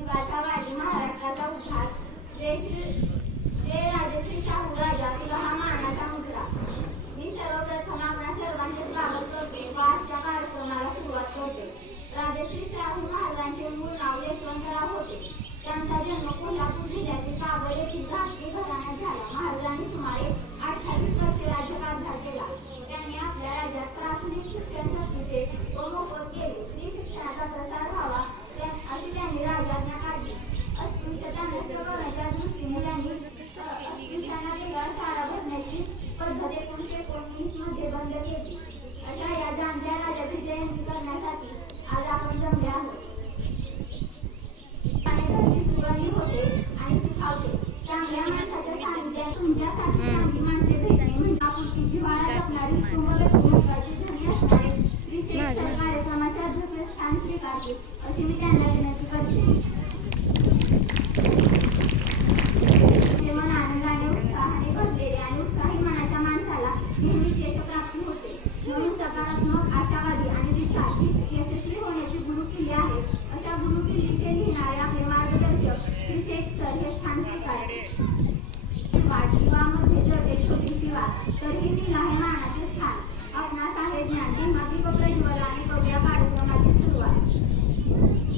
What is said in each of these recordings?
महाराष्ट्राचा उद्धार जय श्री ya.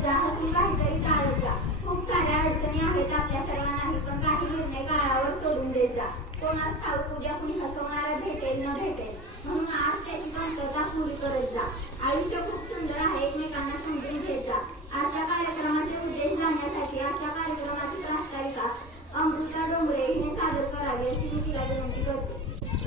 काहीतरी जा हसून काहीतरी टाळत जा. खूप साऱ्या अडचणी आहेत आपल्या सर्वांनाही पण काही निर्णय काळावर सोडून देत जा. कोणास ठाऊक उद्या कुणी हसवणारा भेटेल न भेटेल. म्हणून आज त्याची कमतरता पुरी करत जा. आयुष्य खूप सुंदर आहे एकमेकांना समजून घेत जा. आजच्या कार्यक्रमाचे उद्देश जाण्यासाठी आजच्या कार्यक्रमाची प्रास्ताविका अमृता डोंगरे हिने सादर करावी अशी मी तिला विनंती करतो.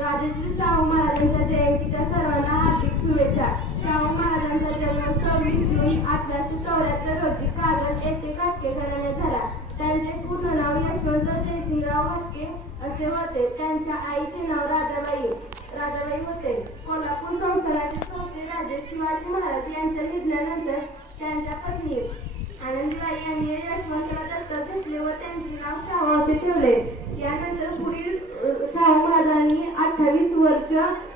राजश्री शाहू महाराजांच्या जयंतीच्या सर्वांना हार्दिक शुभेच्छा. शाहू महाराजांचा जन्म सव्वीस अठराशे चौऱ्याहत्तर रोजी कागद येथे काटके घराण्यात झाला. त्यांचे पूर्ण नाव यशवंत जयसिंगराव हटके असे होते. त्यांच्या आईचे नाव राधाबाई. राधाबाई होते. कोल्हापूर संस्थानाचे संस्थेचे राजे शिवाजी महाराज यांच्या निधनानंतर त्यांच्या पत्नी आनंदबाई यांनी यशवंतराव दत्तक घेतले व त्यांचे नाव शाहू असे ठेवले. यानंतर पुढील शाहू महाराजांनी अठ्ठावीस वर्ष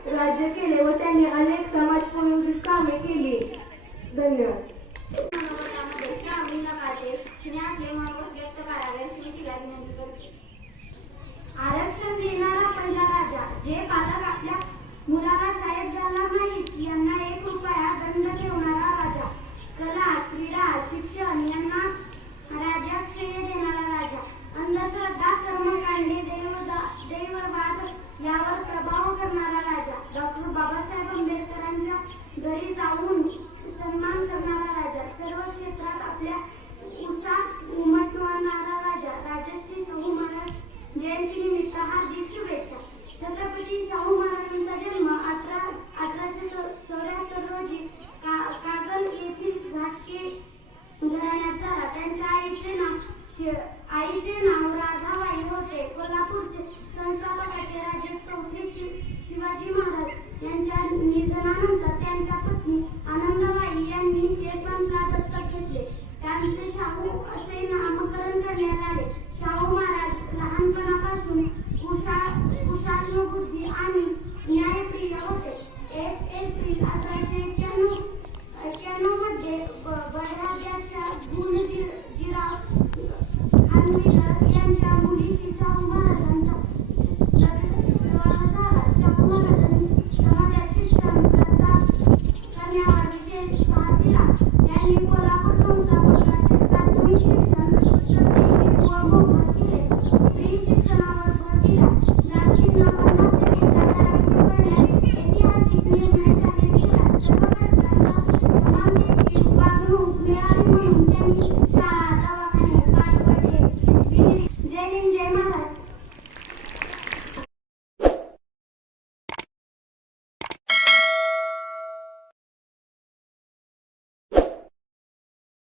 राज्य केले व त्यांनी अनेक समाजप्रयोगी कामे केली. धन्यवाद. आरक्षण देणारा पहिला राजा जे पालक आपल्या मुलाला नाहीत यांना एक रुपया दंड ठेवणारा राजा. कला क्रीडा शिक्षण यांना राजा श्रेय देणारा राजा. अंधश्रद्धा कर्मकांडे देवदा यावर प्रभाव करणारा राजा. डॉक्टर बाबासाहेब आंबेडकरांच्या घरी जाऊन सन्मान करणारा राजा. सर्व क्षेत्रात आपल्या छत्रपती शाहू महाराजांचा जन्म अठरा अठराशे चौऱ्याहत्तर रोजी का कागल येथील घाटके घराण्यात झाला त्यांच्या आईचे नाव आईचे नाव राधाबाई होते. कोल्हापूरचे संस्थापकाचे राजे चौथी शिवाजी बळराजाच्या गुणजिराव खानविलकर यांच्या मुलीशी संवाद